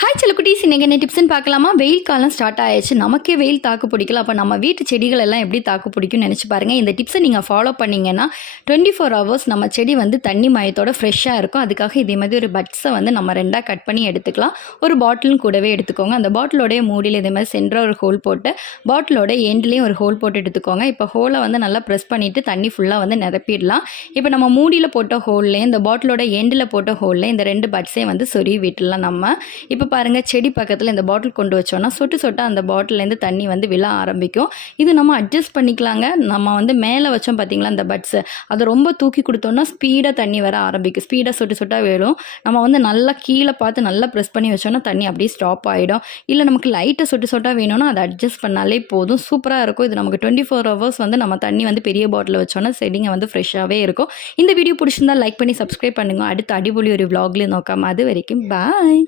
Hi செல்லக்குட்டீஸ், இன்றைக்கி என்ன டிப்ஸ்ன்னு பார்க்கலாமா? வெயில் காலம் ஸ்டார்ட் ஆயிடுச்சு. நமக்கே வெயில் தாக்கு பிடிக்கல. அப்போ நம்ம வீட்டு செடிகள் எல்லாம் எப்படி தாக்கு பிடிக்கும்னு நினச்சி பாருங்கள். இந்த டிப்ஸை நீங்கள் ஃபாலோ பண்ணிங்கன்னா 24 ஹவர்ஸ் நம்ம செடி வந்து தண்ணி மயத்தோட ஃப்ரெஷ்ஷாக இருக்கும். அதுக்காக இதே மாதிரி ஒரு பட்ஸை வந்து நம்ம ரெண்டாக கட் பண்ணி எடுத்துக்கலாம். ஒரு பாட்டிலும் கூடவே எடுத்துக்கோங்க. அந்த பாட்டிலோடைய மூடியில் இதே மாதிரி சென்டராக ஒரு ஹோல் போட்டு பாட்டிலோட எண்ட்லேயும் ஒரு ஹோல் போட்டு எடுத்துக்கோங்க. இப்போ ஹோலை வந்து நல்லா ப்ரெஸ் பண்ணிவிட்டு தண்ணி ஃபுல்லாக வந்து நிரப்பிடலாம். இப்போ நம்ம மூடியில் போட்ட ஹோல்லையும் இந்த பாட்டிலோட எண்டில் போட்ட ஹோல்லையும் இந்த 2 பட்ஸையும் வந்து சொருவி விட்டுடலாம். நம்ம இப்போ பாருங்கள், செடி பக்கத்தில் இந்த பாட்டில் கொண்டு வச்சோன்னா சொட்டு சொட்டாக அந்த பாட்டிலேருந்து தண்ணி வந்து விழ ஆரம்பிக்கும். இது நம்ம அட்ஜஸ்ட் பண்ணிக்கலாங்க. நம்ம வந்து மேலே வச்சோம் பார்த்திங்களா அந்த பட்ஸு, அதை ரொம்ப தூக்கி கொடுத்தோன்னா ஸ்பீடாக தண்ணி வர ஆரம்பிக்கும். ஸ்பீடாக சொட்டு சொட்டாக விழும். நம்ம வந்து நல்லா கீழே பார்த்து நல்லா ப்ரெஸ் பண்ணி வச்சோன்னா தண்ணி அப்படியே ஸ்டாப் ஆகிடும். இல்லை நமக்கு லைட்டாக சொட்டு சொட்டாக வேணும்னா அதை அட்ஜஸ்ட் பண்ணாலே போதும். சூப்பராக இருக்கும். இது நமக்கு 24 ஹவர்ஸ் வந்து நம்ம தண்ணி வந்து பெரிய பாட்டில் வச்சோன்னா செடிங்க வந்து ஃப்ரெஷ்ஷாகவே இருக்கும். இந்த வீடியோ பிடிச்சிருந்தால் லைக் பண்ணி சப்ஸ்கிரைப் பண்ணுங்கள். அடுத்த அடிப்பொலி ஒரு விலாக்லேயும் நோக்காமல். அது வரைக்கும் பாய்.